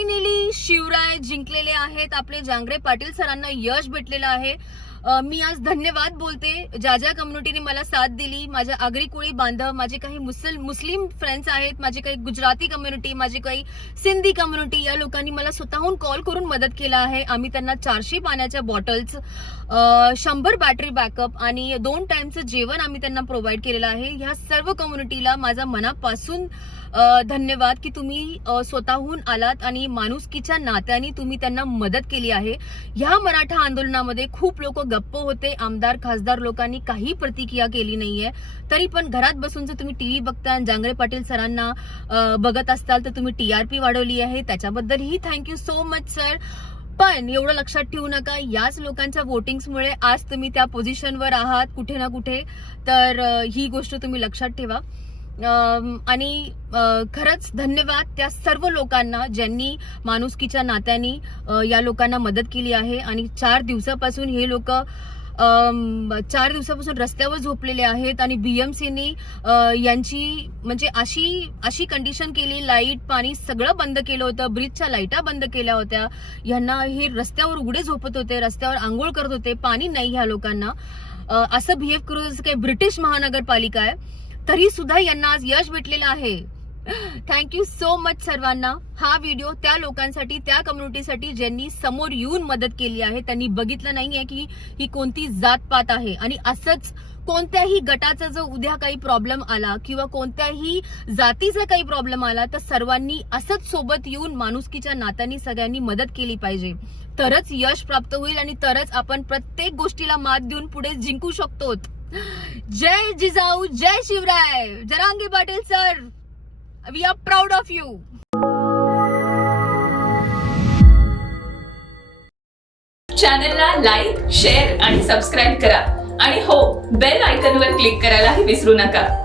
Finally Shivray जिंकलेले आहेत. आपले जांगरे पाटील सरांना यश भेटलेलं आहे. मी आज धन्यवाद बोलते. ज्या ज्या कम्युनिटीने मला साथ दिली माझ्या आगरी कोळी बांधव माझे काही मुसल मुस्लिम फ्रेंड्स आहेत माझे काही गुजराती कम्युनिटी माझी काही सिंधी कम्युनिटी या लोकांनी मला स्वतःहून कॉल करून मदत केला आहे. आम्ही त्यांना चारशे पाण्याच्या बॉटल्स शंभर बॅटरी बॅकअप आणि दोन टाइमचं जेवण आम्ही त्यांना प्रोव्हाइड केलेलं आहे. ह्या सर्व कम्युनिटीला माझा मनापासून धन्यवाद की तुम्ही स्वतःहून आलात आणि माणुसकीच्या नात्याने तुम्ही त्यांना मदत केली आहे. ह्या मराठा आंदोलनामध्ये खूप लोक गप्प होते. आमदार खासदार लोकांनी काही प्रतिक्रिया केली नाहीये. तरी पण घरात बसून जर तुम्ही टीव्ही बघताय आणि जांगरे पाटील सरांना बघत असताल तर तुम्ही टीआरपी वाढवली आहे. त्याच्याबद्दलही thank you so much sir पण एवढं लक्षात ठेवू नका याच लोकांच्या वोटिंग्समुळे आज तुम्ही त्या पोझिशनवर आहात कुठे ना कुठे. तर ही गोष्ट तुम्ही लक्षात ठेवा. आणि खरंच धन्यवाद त्या सर्व लोकांना ज्यांनी माणुसकीच्या नात्याने या लोकांना मदत केली आहे आणि चार दिवसापासून हे लोक चार दिवसापासून रस्त्यावर झोपलेले आहेत आणि बीएमसीने यांची म्हणजे अशी अशी कंडिशन केली लाइट पाणी सगळं बंद केलं होतं ब्रिजच्या लाईटा बंद केल्या होत्या. यांना हे रस्त्यावर उघडे झोपत होते रस्त्यावर आंघोळ करत होते पाणी नाही ह्या लोकांना. असं बिहेव करू जसं काही ब्रिटिश महानगरपालिका आहे. तरी सुद्धा यांना आज यश भेटलेलं आहे. थँक्यू सो मच सर्वांना. हा व्हिडिओ त्या लोकांसाठी त्या कम्युनिटीसाठी ज्यांनी समोर येऊन मदत केली आहे त्यांनी बघितलं नाहीये की ही कोणती जातपात आहे. आणि असंच कोणत्याही गटाचा जर उद्या काही प्रॉब्लेम आला किंवा कोणत्याही जातीचा काही प्रॉब्लेम आला तर सर्वांनी असंच सोबत येऊन माणुसकीच्या नात्यांनी सगळ्यांनी मदत केली पाहिजे. तरच यश प्राप्त होईल आणि तरच आपण प्रत्येक गोष्टीला मात देऊन पुढे जिंकू शकतो जय जिजाऊ जय Shivray. Jarange Patil sir we are proud of you चॅनलला लाईक शेअर आणि सबस्क्राईब करा. आणि हो बेल आयकनवर क्लिक करायलाही विसरू नका.